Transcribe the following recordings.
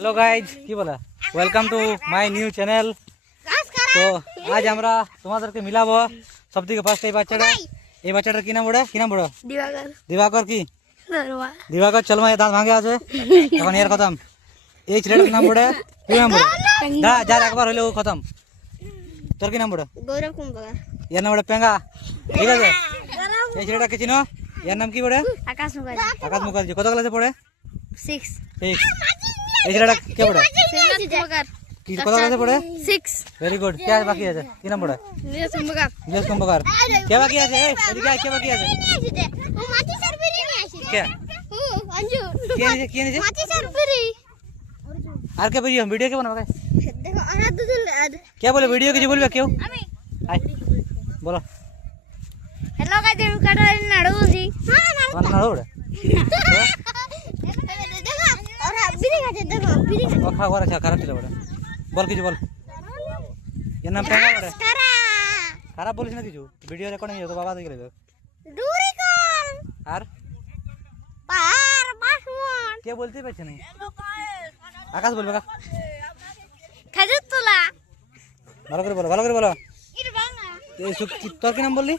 Hello guys की बोला welcome to my new channel. तो आज আমরা তোমাদেরকে মিলাবো সবথেকে ফার্স্ট এই বাচ্চাটার কি নাম বড় দিবাকর কি দিবাকর চলমা দাঁত ভাঙে আছে এখন এর খতম। এই ছেলেটার নাম বড় কি নাম বড় দা যার একবার হইলো খতম। তোর কি নাম বড় গৌরব কুম্ভকার এর নাম বড় পেঙ্গা ঠিক আছে। এই ছেলেটাকে চিনো এর নাম কি বড় আকাশ মুখার্জি আকাশ মুখার্জি কত ক্লাসে পড়ে 6 6। এই ছেলেটা কে বড় কুম্ভকার কি কত ক্লাসে পড়ে 6 वेरी गुड क्या बाकी है কি নাম বড় নীরজ কুম্ভকার नीरज कुंभकार क्या बाकी है এদিকে क्या बाकी है ও মাটি সার্ভেরি নিয়ে আসি क्या ও অঞ্জু কি নিছে মাটি সার্ভেরি আর কে वीडियो के बनाओगे দেখো আনা দুজন क्या बोले वीडियो কিছু বলবে কেউ আমি হাই বলো হ্যালো গাইস আমি কাটা নাড়ু বলছি হ্যাঁ কোন নাড়ু দেখো ওরা বিড়ি খাচ্ছে দেখো বিড়ি ও খা করে খারাপ ছিল বড় বল কিছু বল এর নাম পেঙ্গা বড় কারা খারাপ বলিস না কিছু ভিডিও রেকর্ডিং তো বাবা দেখে নেবে ডুরি কল আর পার বাসমন কে বলতে পারছে না আকাশ বলবে কা খেজুর তোলা ভালো করে বলো এটা বাংলা এই তোর কি নাম বললি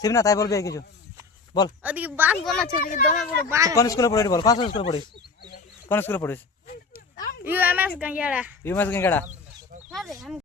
শিবনা তাই বলবি কিছু বল ওদিকে বাঘ বানাচ্ছে ওদিকে দমে বড় বাঘ কোন স্কুলে পড়িস বল কোন স্কুলে পড়িস ইউএমএস গঙ্গাড়া ইউএমএস গেঙ্গাড়া হ্যাঁ রে